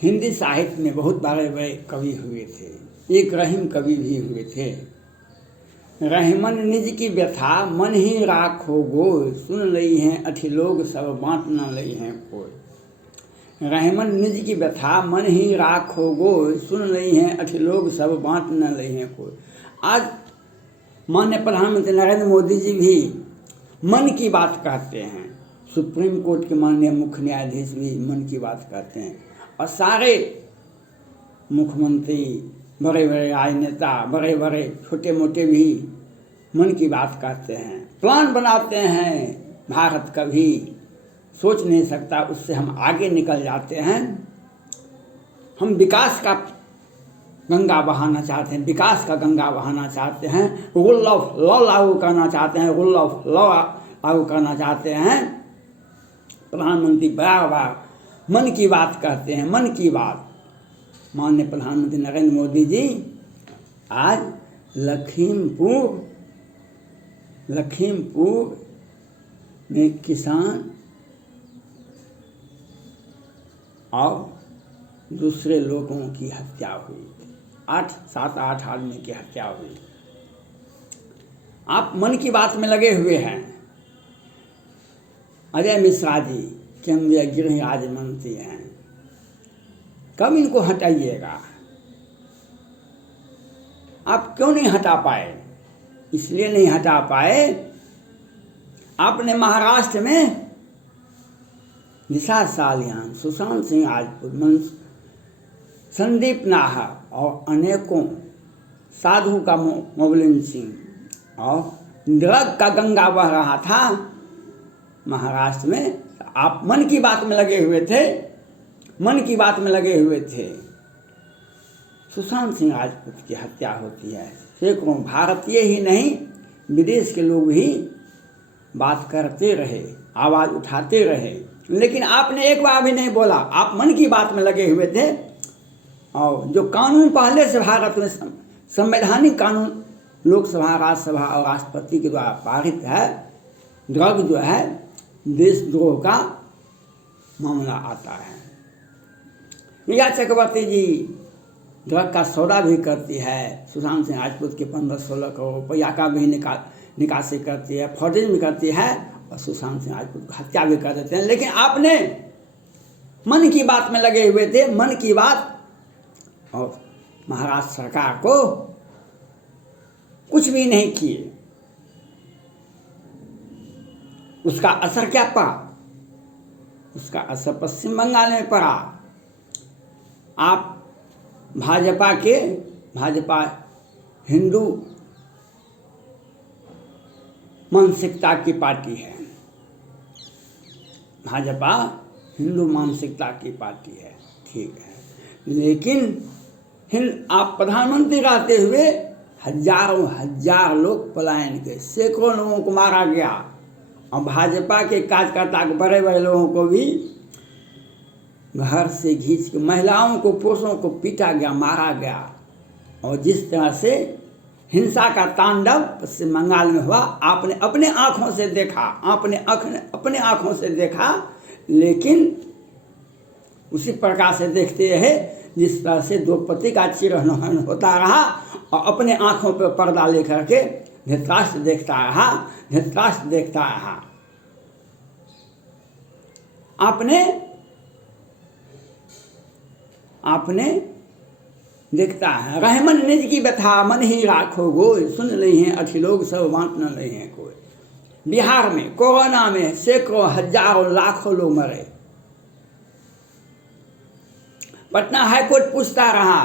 हिंदी साहित्य में बहुत बड़े बड़े कवि हुए थे। एक रहीम कवि भी हुए थे। रहीमन निज की व्यथा मन ही राखो गोय, सुन लई हैं अठी लोग सब बाँट न लई हैं कोई। रहीमन निज की व्यथा मन ही राखो गोय, सुन लई हैं अठी लोग सब बाँट न लई हैं कोई। आज माननीय प्रधानमंत्री नरेंद्र मोदी जी भी मन की बात कहते हैं। सुप्रीम कोर्ट के माननीय मुख्य न्यायाधीश भी मन की बात कहते हैं। और सारे मुख्यमंत्री, बड़े बड़े राजनेता, बड़े बड़े छोटे मोटे भी मन की बात कहते हैं। प्लान बनाते हैं, भारत कभी सोच नहीं सकता, उससे हम आगे निकल जाते हैं। हम विकास का गंगा बहाना चाहते हैं, विकास का गंगा बहाना चाहते हैं, रूल ऑफ लॉ लागू करना चाहते हैं, रूल ऑफ लॉ लागू करना चाहते हैं। प्रधानमंत्री बार बार मन की बात कहते हैं, मन की बात। माननीय प्रधानमंत्री नरेंद्र मोदी जी आज लखीमपुर में किसान और दूसरे लोगों की हत्या हुई थी। 7-8 आदमी की हत्या हुई। आप मन की बात में लगे हुए हैं। अजय मिश्रा जी केंद्रीय गृह राज्य मंत्री हैं, कब इनको हटाइएगा? आप क्यों नहीं हटा पाए? इसलिए नहीं हटा पाए, आपने महाराष्ट्र में दिशा सालियान, सुशांत सिंह राजपूत, संदीप नाहर और अनेकों साधु का मोबलिन सिंह और ड्रग का गंगा बह रहा था महाराष्ट्र में। आप मन की बात में लगे हुए थे, मन की बात में लगे हुए थे। सुशांत सिंह राजपूत की हत्या होती है, सैकड़ों भारतीय ही नहीं विदेश के लोग भी बात करते रहे, आवाज़ उठाते रहे, लेकिन आपने एक बार भी नहीं बोला। आप मन की बात में लगे हुए थे। और जो कानून पहले से भारत में संवैधानिक कानून लोकसभा, राज्यसभा और राष्ट्रपति के द्वारा पारित है, ड्रग जो है देशद्रोह का मामला आता है। रिया चक्रवर्ती जी ड्रग का सौदा भी करती है, सुशांत सिंह राजपूत के 15-16 करोड़ रुपया का भी निकासी करती है, फॉर्जिंग भी करती है और सुशांत सिंह राजपूत की हत्या भी कर देते हैं। लेकिन आपने मन की बात में लगे हुए थे, मन की बात। और महाराष्ट्र सरकार को कुछ भी नहीं किए। उसका असर क्या पड़ा? उसका असर पश्चिम बंगाल में पड़ा। आप भाजपा हिंदू मानसिकता की पार्टी है, भाजपा हिंदू मानसिकता की पार्टी है, ठीक है। लेकिन आप प्रधानमंत्री रहते हुए हजार लोग पलायन के, सैकड़ों लोगों को मारा गया। और भाजपा के कार्यकर्ता के बड़े बड़े लोगों को भी घर से खींच के, महिलाओं को, पुरुषों को पीटा गया, मारा गया। और जिस तरह से हिंसा का तांडव पश्चिम बंगाल में हुआ, आपने अपने आँखों से देखा, अपने आँखों से देखा। लेकिन उसी प्रकार से देखते रहे जिस तरह से द्रौपदी का चिरहरण होता रहा और अपने आँखों पर पर्दा लेकर के धृतराष्ट्र देखता रहा। आपने देखता है। रहमन निज की व्यथा मन ही राखो गोय, सुन लई हैं अठी लोग सब बाँट न लई हैं कोई। बिहार में कोरोना में सैकड़ों हजारों लाखों लोग मरे। पटना हाईकोर्ट पूछता रहा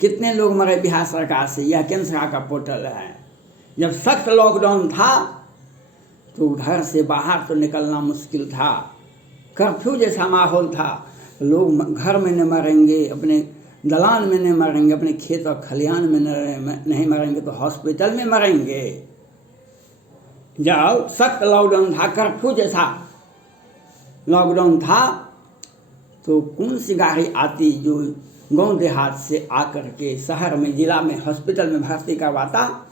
कितने लोग मरे बिहार सरकार से। यह केंद्र सरकार का पोर्टल है। जब सख्त लॉकडाउन था तो घर से बाहर तो निकलना मुश्किल था, कर्फ्यू जैसा माहौल था। लोग घर में न मरेंगे, अपने दलान में नहीं मरेंगे, अपने खेत और खलिहान में नहीं मरेंगे तो हॉस्पिटल में मरेंगे। जब सख्त लॉकडाउन था, कर्फ्यू जैसा लॉकडाउन था, तो कौन सी गाड़ी आती जो गांव देहात से आकर के शहर में, जिला में, हॉस्पिटल में भर्ती करवाता?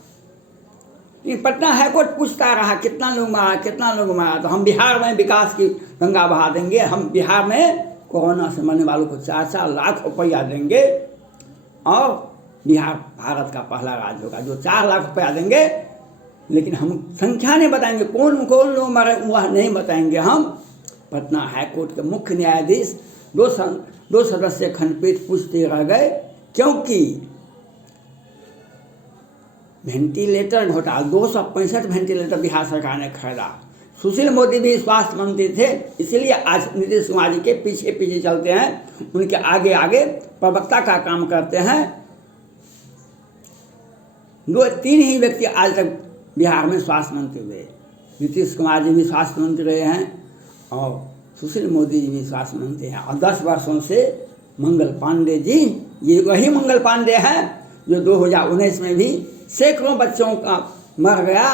पटना हाईकोर्ट पूछता रहा कितना लोग मारा। तो हम बिहार में विकास की गंगा बहा देंगे, हम बिहार में कोरोना से मरने वालों को 4-4 लाख रुपया देंगे और बिहार भारत का पहला राज्य होगा जो 4 लाख रुपया देंगे। लेकिन हम संख्या नहीं बताएंगे कौन कौन लोग मरे वह नहीं बताएंगे। हम पटना हाईकोर्ट के मुख्य न्यायाधीश 2 सदस्यीय खंडपीठ पूछते रह गए, क्योंकि वेंटिलेटर घोटाला 265 वेंटिलेटर बिहार सरकार ने खरीदा। सुशील मोदी भी स्वास्थ्य मंत्री थे, इसलिए आज नीतीश कुमार जी के पीछे पीछे चलते हैं, उनके आगे आगे प्रवक्ता का काम करते हैं। 2-3 ही व्यक्ति आज तक बिहार में स्वास्थ्य मंत्री हुए। नीतीश कुमार जी भी स्वास्थ्य मंत्री रहे हैं और सुशील मोदी जी भी स्वास्थ्य मंत्री हैं। और 10 वर्षों से मंगल पांडे जी, ये वही मंगल पांडे हैं जो 2019 में भी सैकड़ों बच्चों का मर गया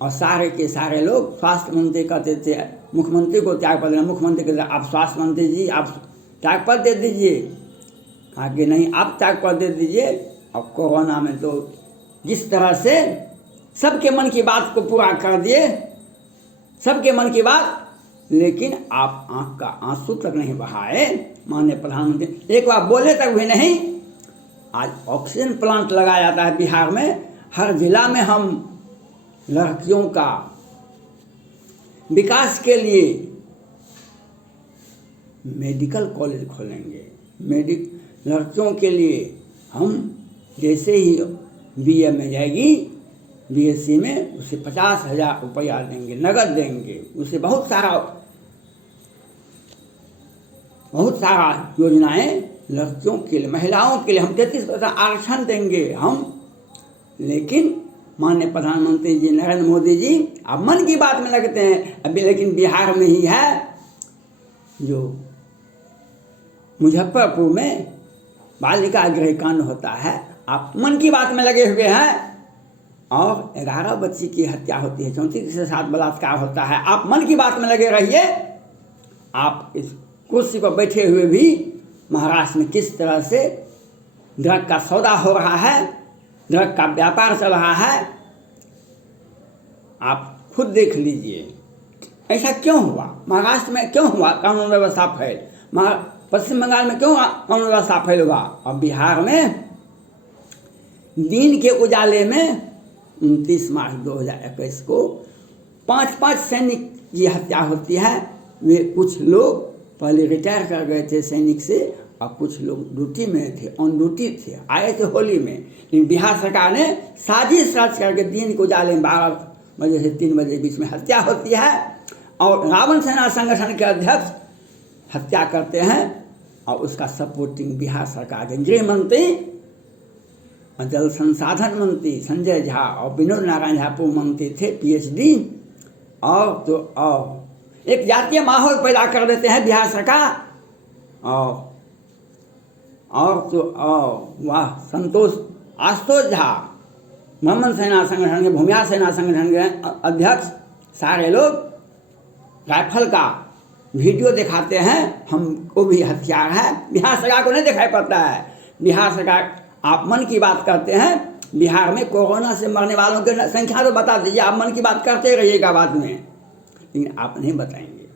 और सारे के सारे लोग स्वास्थ्य मंत्री कहते थे मुख्यमंत्री को त्यागपत्र देना। मुख्यमंत्री कहते आप स्वास्थ्य मंत्री जी आप त्यागपत्र दे दीजिए, कहा कि नहीं आप त्यागपत्र दे दीजिए। और कोरोना में तो जिस तरह से सबके मन की बात को पूरा कर दिए, सबके मन की बात, लेकिन आप आंख का आंसू तक नहीं बहाए माननीय प्रधानमंत्री, एक बार बोले तक भी नहीं। आज ऑक्सीजन प्लांट लगाया जाता है बिहार में, हर जिला में हम लड़कियों का विकास के लिए मेडिकल कॉलेज खोलेंगे। लड़कियों के लिए हम जैसे ही बीए में जाएगी, बीएससी में, उसे 50,000 रुपया देंगे, नगद देंगे। उसे बहुत सारा योजनाएं लड़कियों के लिए, महिलाओं के लिए हम 33% आरक्षण देंगे हम। लेकिन माननीय प्रधानमंत्री जी नरेंद्र मोदी जी अब मन की बात में लगते हैं अभी, लेकिन बिहार में ही है जो मुजफ्फरपुर में बालिका गृह कांड होता है, आप मन की बात में लगे हुए हैं। और 11 बच्ची की हत्या होती है, 34 के साथ बलात्कार होता है, आप मन की बात में लगे रहिए। आप इस कुर्सी पर बैठे हुए भी महाराष्ट्र में किस तरह से ड्रग का सौदा हो रहा है, ड्रग का व्यापार चल रहा है, आप खुद देख लीजिए। ऐसा क्यों हुआ? महाराष्ट्र में क्यों हुआ कानून व्यवस्था फैल? पश्चिम बंगाल में क्यों कानून व्यवस्था फैल हुआ? और बिहार में दिन के उजाले में 29 मार्च 2021 को 5 सैनिक की हत्या होती है। वे कुछ लोग पहले रिटायर कर गए थे सैनिक से और कुछ लोग ड्यूटी में थे, ऑन ड्यूटी थे, आए थे होली में। लेकिन बिहार सरकार ने साजिश रच करके दिन के उजाले में 12 बजे से 3 बजे के बीच में हत्या होती है और रावण सेना संगठन के अध्यक्ष हत्या करते हैं। और उसका सपोर्टिंग बिहार सरकार के गृह मंत्री और जल संसाधन मंत्री संजय झा और विनोद नारायण झा पूर्व मंत्री थे, PhD। और एक जातीय माहौल पैदा कर देते हैं बिहार सरकार। वाह संतोष आशुतोष झा ब्राह्मण सेना संगठन के, भूमिहार सेना संगठन के अध्यक्ष, सारे लोग राइफल का वीडियो दिखाते हैं, हमको भी हथियार है। बिहार सरकार को नहीं दिखाई पड़ता है। बिहार सरकार आप मन की बात करते हैं, बिहार में कोरोना से मरने वालों की संख्या तो बता दीजिए, आप मन की बात करते रहिएगा बाद में, लेकिन आप नहीं बताएंगे।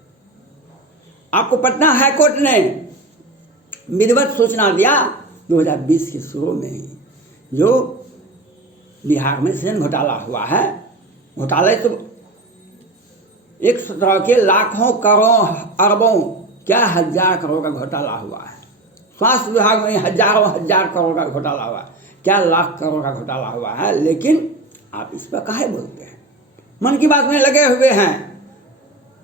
आपको पटना हाईकोर्ट ने विधिवत सूचना दिया 2020 के शुरू में ही, जो बिहार में सेन घोटाला हुआ है। घोटाले तो 117 के लाखों करोड़ अरबों क्या 1000 करोड़ का घोटाला हुआ है। स्वास्थ्य विभाग में हजारों हजार करोड़ का घोटाला हुआ है, क्या लाख करोड़ का घोटाला हुआ है। लेकिन आप इस पर काहे बोलते हैं? मन की बात में लगे हुए हैं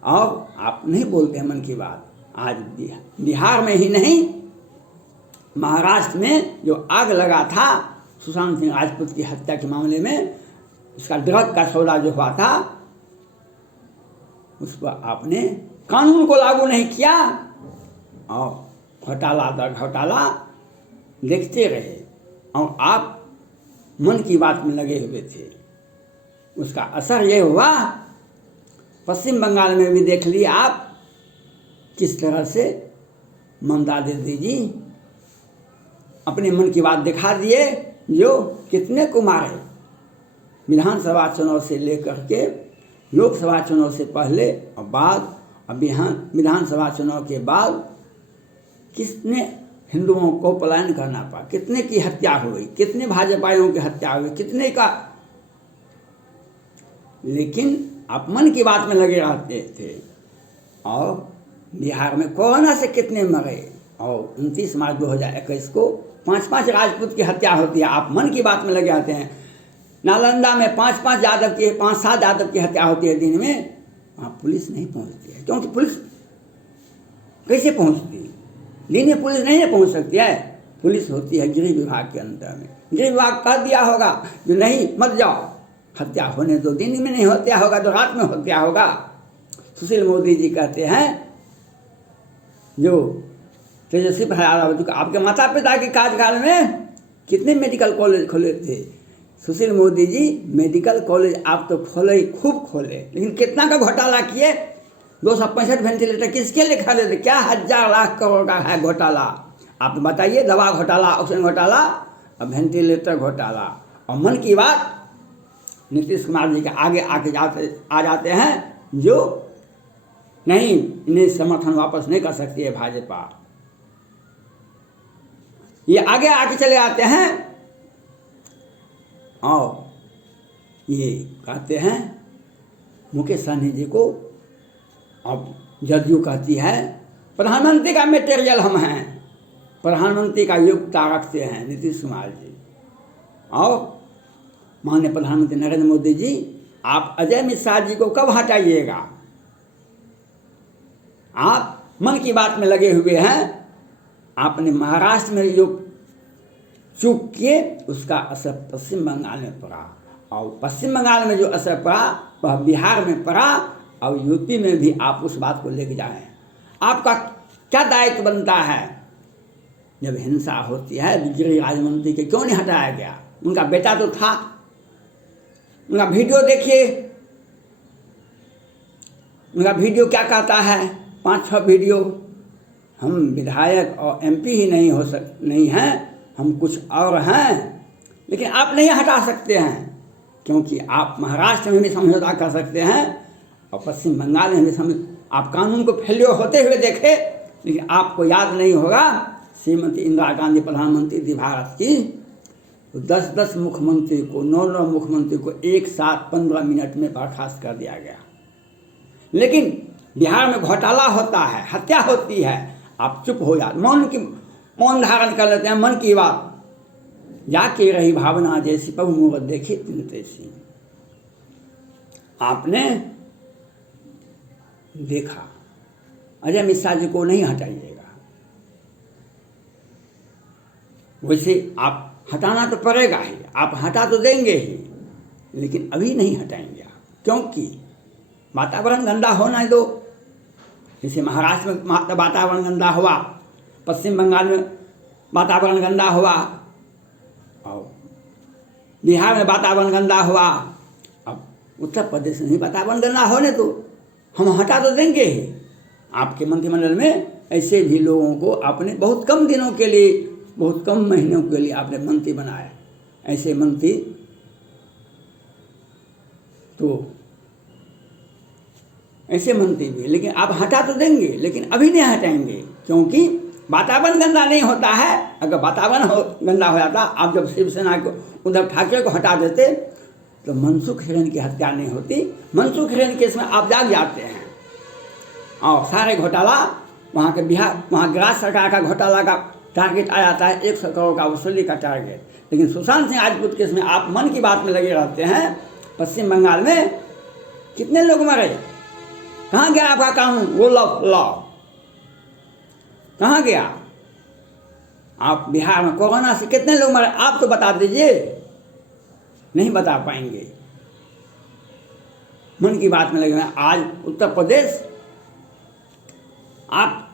और आप नहीं बोलते हैं मन की बात। आज बिहार में ही नहीं, महाराष्ट्र में जो आग लगा था सुशांत सिंह राजपूत की हत्या के मामले में, उसका ड्रग का सौदा जो हुआ था, उस पर आपने कानून को लागू नहीं किया और घोटाला दर घोटाला देखते रहे और आप मन की बात में लगे हुए थे। उसका असर ये हुआ, पश्चिम बंगाल में भी देख लिए आप किस तरह से ममता दीदी जी अपने मन की बात दिखा दिए, जो कितने कुमार है। विधानसभा चुनाव से लेकर के लोकसभा चुनाव से पहले और बाद अब विधानसभा चुनाव के बाद कितने हिंदुओं को पलायन करना पड़ा, कितने की हत्या हुई, कितने भाजपाइयों की हत्या हुई, कितने का, लेकिन आप मन की बात में लगे रहते थे। और बिहार में कोरोना से कितने मरे, और 29 मार्च 2021 को 5-5 राजपूत की हत्या होती है। आप मन की बात में लगे आते हैं। नालंदा में 5-7 यादव की हत्या होती है दिन में, वहाँ पुलिस नहीं पहुँचती है। क्योंकि पुलिस कैसे पहुँचती है? दिन में पुलिस नहीं पहुँच सकती है। पुलिस होती है गृह विभाग के अंदर में। गृह विभाग कह दिया होगा जो नहीं मत जाओ, हत्या होने दो, दिन में नहीं हत्या होगा तो रात में हत्या होगा। सुशील मोदी जी कहते हैं जो तेजस्वी प्रसाद आपके माता पिता के कार्यकाल में कितने मेडिकल कॉलेज खोले थे? सुशील मोदी जी मेडिकल कॉलेज आप तो खोले, खूब खोले, लेकिन कितना का घोटाला किए? 265 वेंटिलेटर किसके लिए खरीदे थे? क्या 1000 लाख करोड़ का है घोटाला? आप बताइए। दवा घोटाला, ऑक्सीजन घोटाला, अब वेंटिलेटर घोटाला। और मन की बात नीतीश कुमार जी के आगे आ जाते हैं जो नहीं, इन्हें समर्थन वापस नहीं कर सकती है भाजपा। ये आगे आके चले आते हैं और ये कहते हैं मुकेश सहनी जी को, अब जदयू कहती है प्रधानमंत्री का मटेरियल हम हैं, प्रधानमंत्री का योग्यता रखते हैं नीतीश कुमार जी। और माननीय प्रधानमंत्री नरेंद्र मोदी जी, आप अजय मिश्रा जी को कब हटाइएगा? आप मन की बात में लगे हुए हैं। आपने महाराष्ट्र में जो चूक किए उसका असर पश्चिम बंगाल में पड़ा, और पश्चिम बंगाल में जो असर पड़ा वह बिहार में पड़ा, और यूपी में भी आप उस बात को लेके जाएं। आपका क्या दायित्व बनता है? जब हिंसा होती है, गृह राज्य मंत्री के क्यों नहीं हटाया गया? उनका बेटा तो था। उनका वीडियो देखिए, उनका वीडियो क्या कहता है? 5-6 वीडियो। हम विधायक और MP ही नहीं हैं, हम कुछ और हैं, लेकिन आप नहीं हटा सकते हैं, क्योंकि आप महाराष्ट्र में भी समझौता कर सकते हैं और पश्चिम बंगाल में भी आप कानून को फैलियो होते हुए देखे, लेकिन आपको याद नहीं होगा श्रीमती इंदिरा गांधी प्रधानमंत्री थी भारत की, तो 10-10 मुख्यमंत्री को, 9-9 मुख्यमंत्री को एक साथ 15 मिनट में बर्खास्त कर दिया गया। लेकिन बिहार में घोटाला होता है, हत्या होती है, आप चुप हो जाते, मौन धारण कर लेते हैं। मन की बात जाके रही भावना जैसी, प्रभु मूरत देखी तिन तैसी। आपने देखा अजय मिश्रा जी को नहीं हटाइएगा, वैसे आप हटाना तो पड़ेगा ही, आप हटा तो देंगे ही, लेकिन अभी नहीं हटाएंगे आप, क्योंकि वातावरण गंदा होना दो। जैसे महाराष्ट्र में वातावरण गंदा हुआ, पश्चिम बंगाल में वातावरण गंदा हुआ, और बिहार में वातावरण गंदा हुआ, अब उत्तर प्रदेश में वातावरण गंदा होने दो, हम हटा तो देंगे ही। आपके मंत्रिमंडल में ऐसे भी लोगों को आपने बहुत कम दिनों के लिए, बहुत कम महीनों के लिए आपने मंत्री बनाए, ऐसे मंत्री तो ऐसे मंत्री भी, लेकिन आप हटा तो देंगे, लेकिन अभी नहीं हटाएंगे, क्योंकि वातावरण गंदा नहीं होता है। अगर वातावरण गंदा हो जाता, आप जब शिवसेना को, उद्धव ठाकरे को हटा देते तो मनसुख हिरेन की हत्या नहीं होती। मनसुख हिरेन केस में आप जाग जाते हैं और सारे घोटाला वहाँ के बिहार, वहाँ गुजरात सरकार का घोटाला का टारगेट आ जाता है 100 करोड़ का वसूली का टारगेट। लेकिन सुशांत सिंह राजपूत केस में आप मन की बात में लगे रहते हैं। पश्चिम बंगाल में कितने लोग मरे, कहाँ गया आपका कानून, वो लॉ कहाँ गया? आप बिहार में कोरोना से कितने लोग मरे, आप तो बता दीजिए। नहीं बता पाएंगे। मन की बात में लगे हैं। आज उत्तर प्रदेश, आप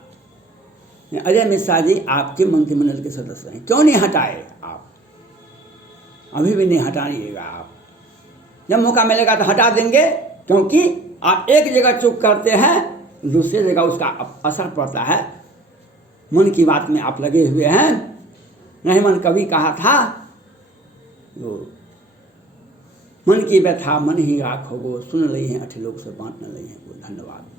अजय मिश्रा जी आपके मंत्रिमंडल के सदस्य हैं, क्यों नहीं हटाए आप? अभी भी नहीं हटाइएगा आप, जब मौका मिलेगा तो हटा देंगे, क्योंकि आप एक जगह चूक करते हैं, दूसरी जगह उसका असर पड़ता है। मन की बात में आप लगे हुए हैं। रहमान कवि कहा था, मन की व्यथा मन ही राख होगो, सुन रही हैं 8 लोग से बांट न रही हैं। धन्यवाद।